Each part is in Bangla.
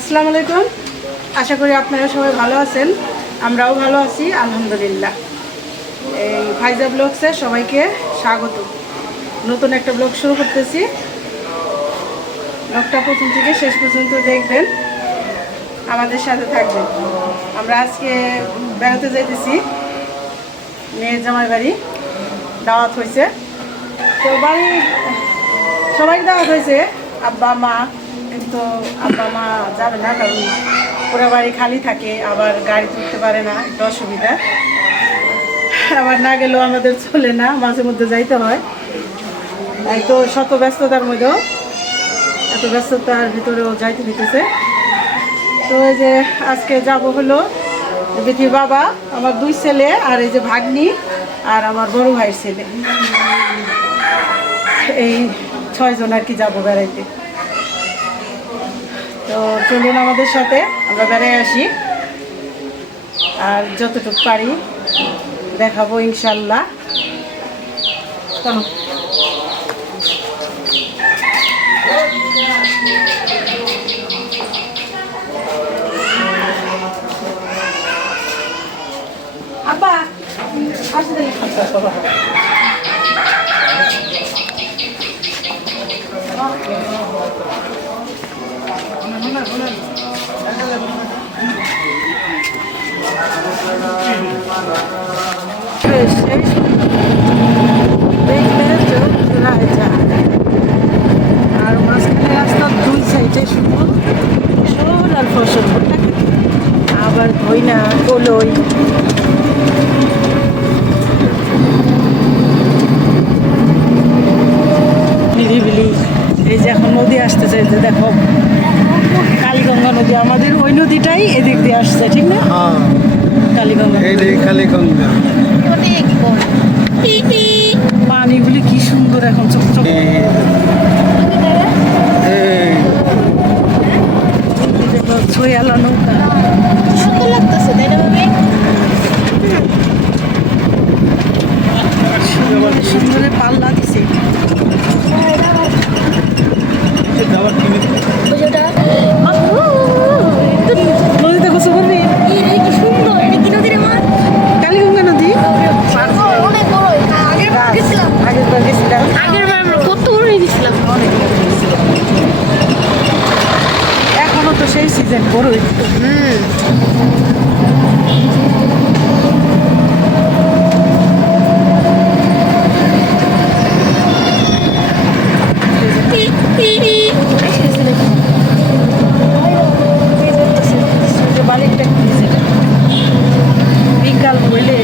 আসসালামু আলাইকুম। আশা করি আপনারা সবাই ভালো আছেন। আমরাও ভালো আছি, আলহামদুলিল্লাহ। এই ফাইজা ব্লগসে সবাইকে স্বাগত। নতুন একটা ব্লগ শুরু করতেছি। ব্লগটা প্রথম থেকে শেষ পর্যন্ত দেখবেন, আমাদের সাথে থাকবেন। আমরা আজকে বেড়াতে যাইতেছি, মেয়ের জামাই বাড়ি। দাওয়াত হয়েছে তো বাড়ি সবাই দাওয়াত হয়েছে আব্বা, মা কিন্তু আব্বা মা যাবে না, কারণ পুরো বাড়ি খালি থাকে, আবার গাড়ি তুলতে পারে না, একটু অসুবিধা। আবার না গেলেও আমাদের চলে না, মাঝে মধ্যে যাইতে হয়। এই তো শত ব্যস্ততার মধ্যেও, এত ব্যস্ততার ভিতরেও যাইতে দিতেছে তো এই যে আজকে যাব হলো বিথির বাবা, আমার দুই ছেলে আর এই যে ভাগ্নি আর আমার বড় ভাইয়ের ছেলে। এই ছয়জন আর কি যাব বেড়াইতে। তো চলুন আমাদের সাথে, আমরা বেড়াই আসি। আর যতটুকু পারি দেখাবো ইনশাল্লাহ। চলো। আসতে বেশ এই দেখলে চোখ জোড়ায় যায় আর মাঝখানে রাস্তার দুই সাইডে শুধু ফসল আর ফসল আবার ধইনা কলই নিরিবিলি এই যে এখন নদী আসতেছে এই যে দেখো কালীগঙ্গা নদী আমাদের ওই নদীটাই এদিক দিয়ে আসছে ঠিক না? হ্যাঁ। কালীগঙ্গা এইটাই খালি Big Ball. সেই সিজন বড়ই কি যেটা বিকাল হইলে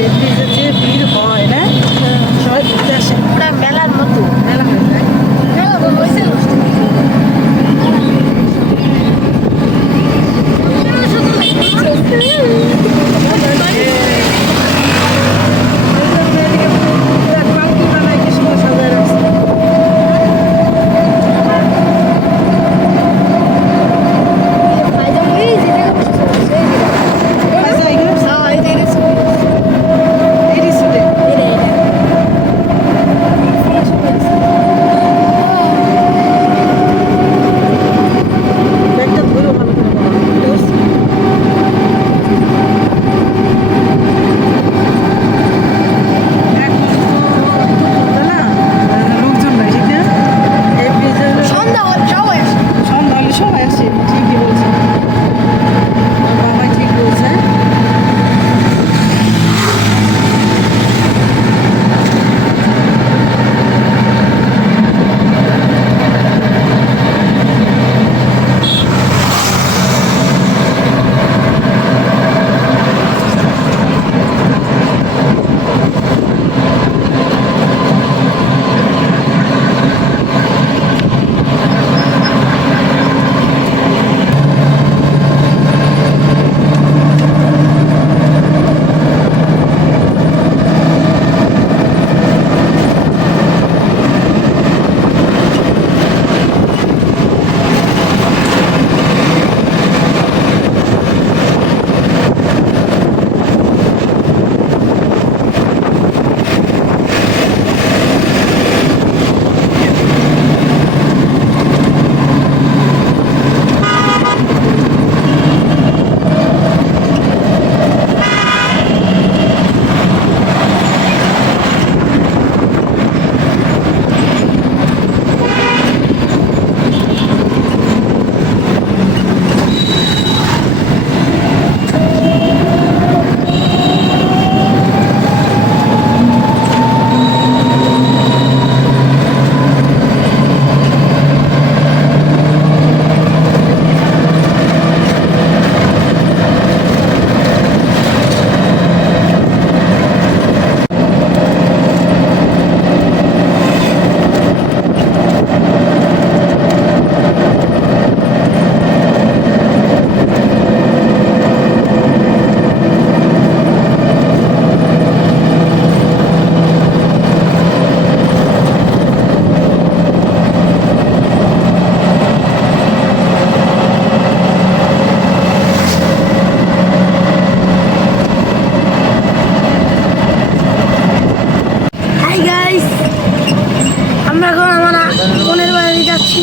এখন আমরা বোনের বাড়ি যাচ্ছি।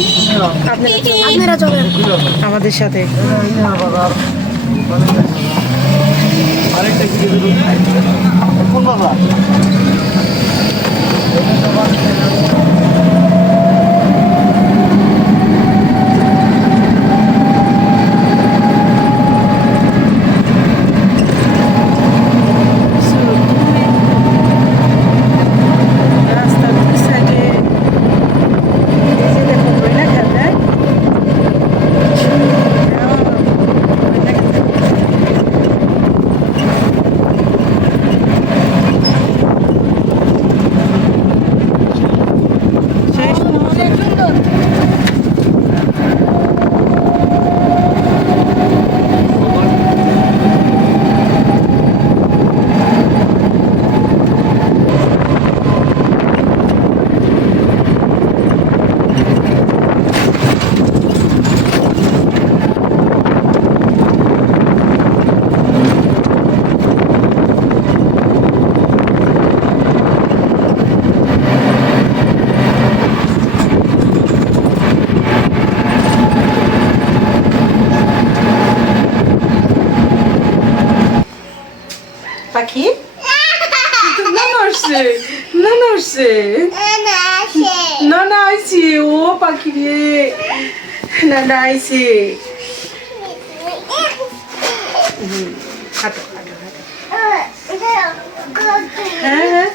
আপনারা চলেন। আমাদের সাথে। কোন বাবা? আসছে না না আইছি ও পাখি রে। না না আইছি হ্যাঁ হ্যাঁ।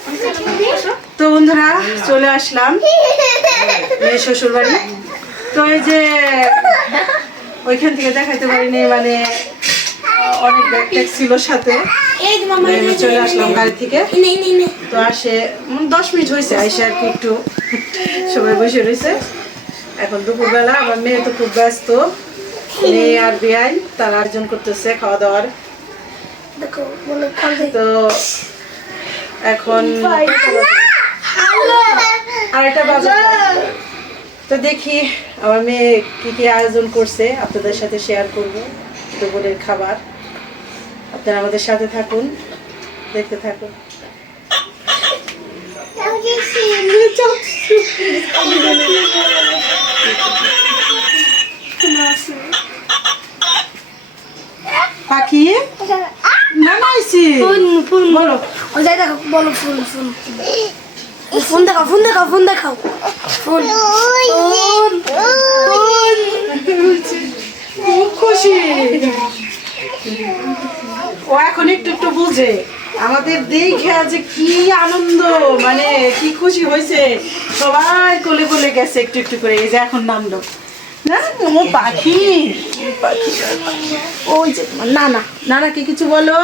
তো বন্ধুরা, চলে আসলাম। মেয়ে শ্বশুর বাড়ি তো এই যে, ওইখান থেকে দেখাইতে পারিনি মানে অনেক ব্যাগ ছিল সাথে। চলে আসলাম গাড়ি থেকে। তো আসে দশ মিনিট হয়েছে আইসে আর কি একটু। সবাই বসে রয়েছে এখন দুপুরবেলা আমার মেয়ে তো খুব ব্যস্ত। মেয়ে আর বিয়াই তার আয়োজন করতেছে খাওয়া দাওয়ার। তো এখন আড়াইটা বাজে তো দেখি আমার মেয়ে কি কি আয়োজন করছে আপনাদের সাথে শেয়ার করব দুপুরের খাবার। আপনারা আমাদের সাথে থাকুন দেখতে থাকুন। পাখি? না না ফোন ফোন বলো। ও যাই দেখো বলো ফোন ফোন ফোন দেখাও ফোন দেখাও ফোন দেখাও। ফোন ফোন খুশি। ও এখন একটু একটু বুঝে। আমাদের দেখে যে কি আনন্দ মানে কি খুশি হয়েছে। সবাই কোলে কোলে গেছে একটু একটু করে। এই যে এখন নামলো। পাখি। ওই যে নানাকে কিছু বলো।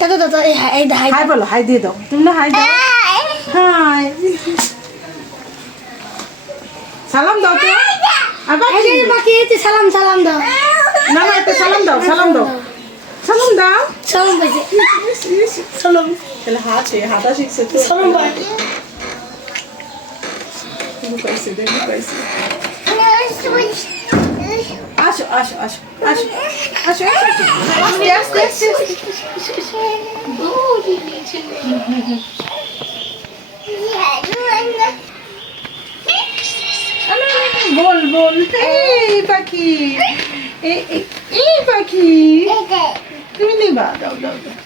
দাদা তুমি দাও। সালাম দাও তো। পাখি এই বাকি এই সালাম সালাম দাও। না না একটা সালাম দাও সালাম দাও। সালাম দাও। সালাম পাইছে সালাম। তাহলে হাতে হাতা শিখছে তো। সালাম ভাই লুকাইছে দেখ লুকাইছে আসো আসো আসো আসো আসো আসো আস্তে আস্তে আস্তে বল বল। এই পাখি। এই পাখি। তুমি নেবা, দাও দাও দাও।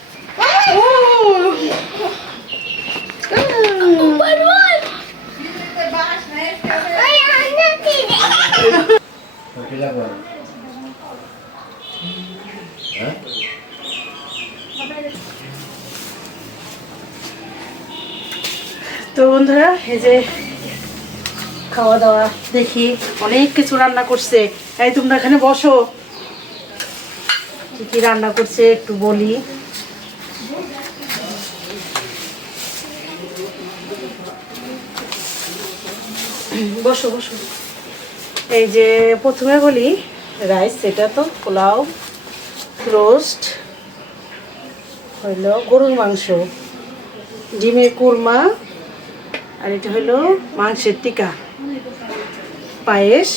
তো বন্ধুরা, এই যে খাওয়া দাওয়া দেখি, অনেক কিছু রান্না করছে। এই তোমরা এখানে বসো। কি কি রান্না করছে একটু বলি। বসো বসো। এই যে প্রথমে বলি, রাইস, এটা তো পোলাও, রোস্ট, হইল গরুর মাংস, ডিমের কুরমা, আর এটা হলো মাংসের টিকা। পায়েস,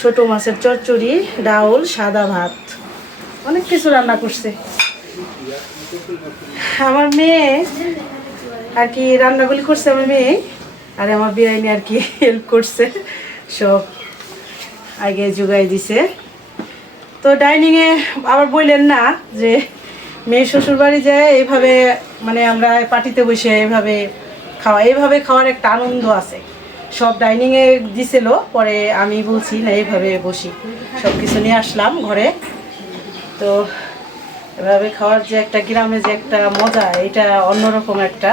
ছোট মাছের চচ্চড়ি, ডাউল, সাদা ভাত। অনেক কিছু রান্না করছে। আমার মেয়ে আর কি রান্নাগুলি করছে আমার মেয়ে, আর আমার বিরিয়ানি আর কি হেল্প করছে, সব আগে যোগাই দিছে। তো ডাইনিংয়ে আবার বললেন না যে মেয়ে শ্বশুর বাড়ি যায়, এইভাবে মানে আমরা পার্টিতে বসে এইভাবে খাওয়া, এইভাবে খাওয়ার একটা আনন্দ আছে। সব ডাইনিংয়ে দিছিল, পরে আমি বলছি, না, এইভাবে বসি। সব কিছু নিয়ে আসলাম ঘরে। তো এভাবে খাওয়ার যে একটা গ্রামে যে একটা মজা, এটা অন্যরকম একটা।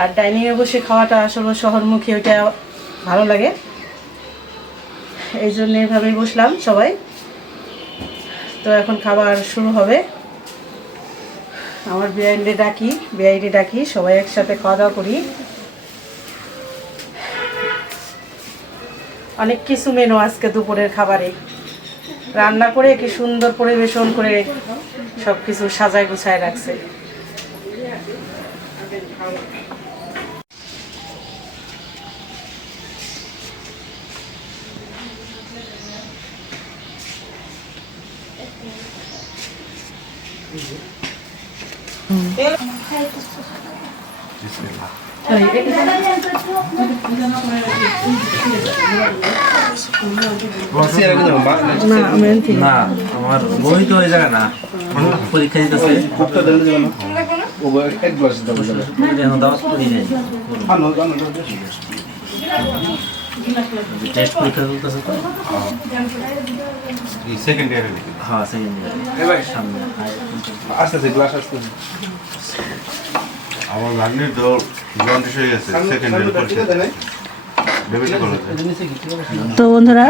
আর ডাইনিংয়ে বসে খাওয়াটা আসলে শহরমুখী, ওইটা ভালো লাগে। এই জন্য এভাবেই বসলাম সবাই। তো এখন খাবার শুরু হবে। আমার বিআইনে ডাকি বিআইনে ডাকি, সবাই একসাথে খাওয়া দাওয়া করি। অনেক কিছু মেনু আজকে দুপুরের খাবারে। রান্না করে কি সুন্দর পরিবেশন করে সব কিছু সাজায় গুছায় রাখছে। না আমার বই তো ওই জায়গা না। পরীক্ষা দিতেছে। টেস্ট পরীক্ষা চলতেছে তো। সেকেন্ড ইয়ারে হ্যাঁ সেকেন্ড সামনে আস্তে আস্তে গ্লাস আস্তে আমার ভাগ্নির তো জন্ডিস হয়ে গেছে সেকেন্ড ইয়ারে তো বন্ধুরা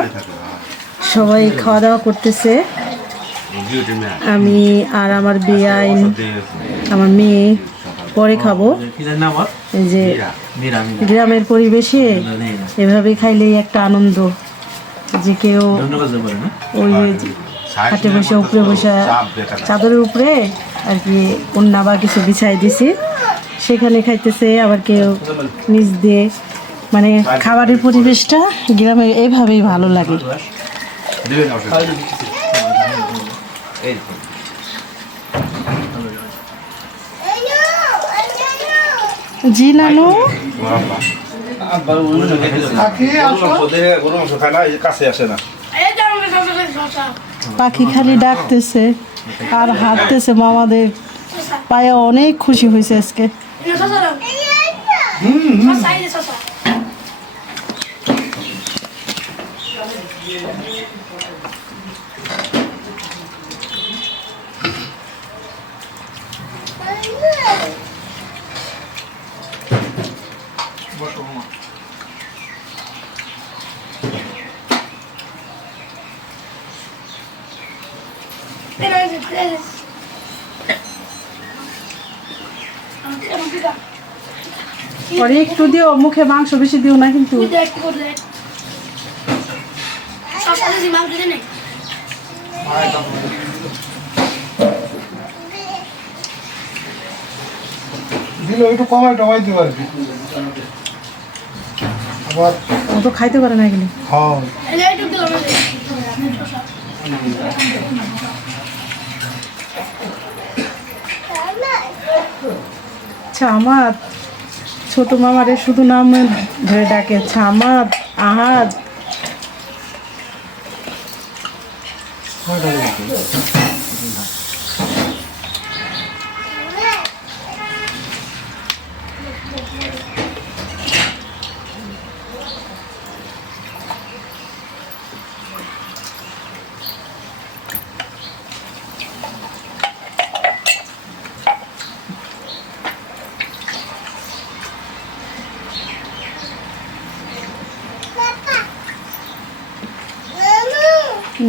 সবাই খাওয়া দাওয়া করতেছে। আমি আর আমার বিআইন আমার মেয়ে পরে খাব। এই যে মীরা। মীরা গ্রামের পরিবেশে এভাবে খাইলেই একটা আনন্দ। যে কেউ ওই যে খাটে বসে উপরে বসে চাদরের উপরে আর কি অন্য বা কিছু বিছাই দিছি। সেখানে খাইতেছে, আবার কেউ নিচ দিয়ে। মানে খাবারের পরিবেশটা গ্রামে এইভাবেই ভালো লাগে। জি নানু পাখি খালি ডাকতেছে আর হাঁটতেছে। মামাদের পায়ে অনেক খুশি হয়েছে আজকে। এটা শশা দাও হুম শশা এই যে শশা এটা এই যে এই যে পরে একটু দিও মুখে মাংস বেশি দিও না কিন্তু। দিলে একটু কমাই টমাই দিও আর কি। আবার ও তো খাইতে পারে না এগুলি। হ্যাঁ। এই যে ছোট মামারে শুধু নাম ধরে ডাকে ছামাদ আহাদ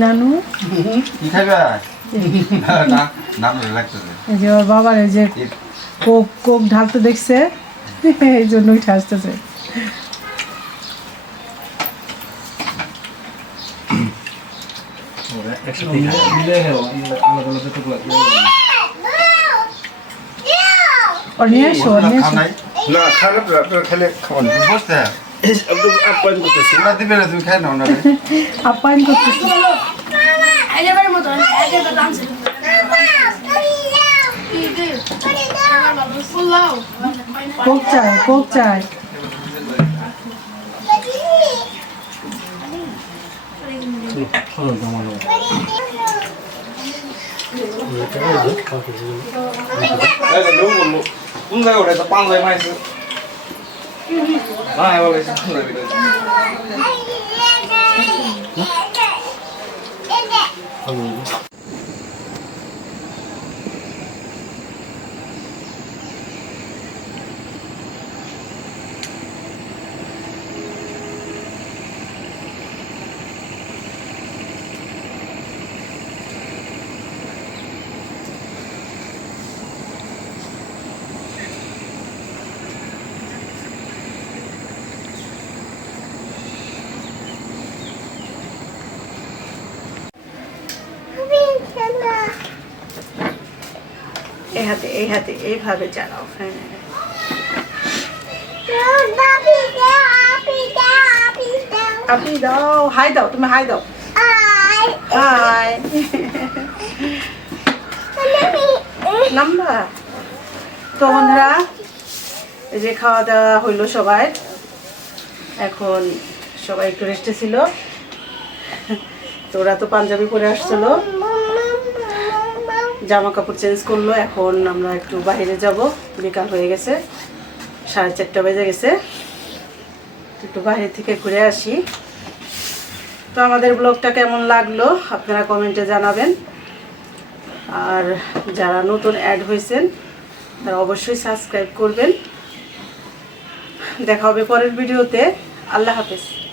নানু? যে ওর বাবার এই যে কোক কোক ঢালতে দেখছে এই জন্য উঠে আসতেছে। আলাদা টুকরা ওর নিয়ে এসো ওর নিয়ে না না আপ্যায়ন করতেছি না দিবে না তুমি খাই না ওনারে আপ্যায়ন করতেছে কোক চাই কোক চাই কোন জায়গায় ওঠে তো পাঞ্জাবি মাইছে না বলে পাঞ্জাবি এই হাতে এই এইভাবে চালাও হ্যাঁ। আপনি দাও, হাই দাও, তুমি হাই দাও। হাই। নাম্বা তো বন্ধুরা, এই যে খাওয়া দাওয়া হইল সবাই। এখন সবাই একটু রেস্টে ছিল। তো ওরা তো পাঞ্জাবি পরে আসছিল। জামা কাপড় চেঞ্জ করল। এখন আমরা একটু বাইরে যাব। বিকাল হয়ে গেছে, সাড়ে চারটা বেজে গেছে। একটু বাইরে থেকে ঘুরে আসি। তো আমাদের ব্লগটা কেমন লাগল আপনারা কমেন্টে জানাবেন। আর যারা নতুন অ্যাড হয়েছেন, তারা অবশ্যই সাবস্ক্রাইব করবেন। দেখা হবে পরের ভিডিওতে। আল্লাহ হাফেজ।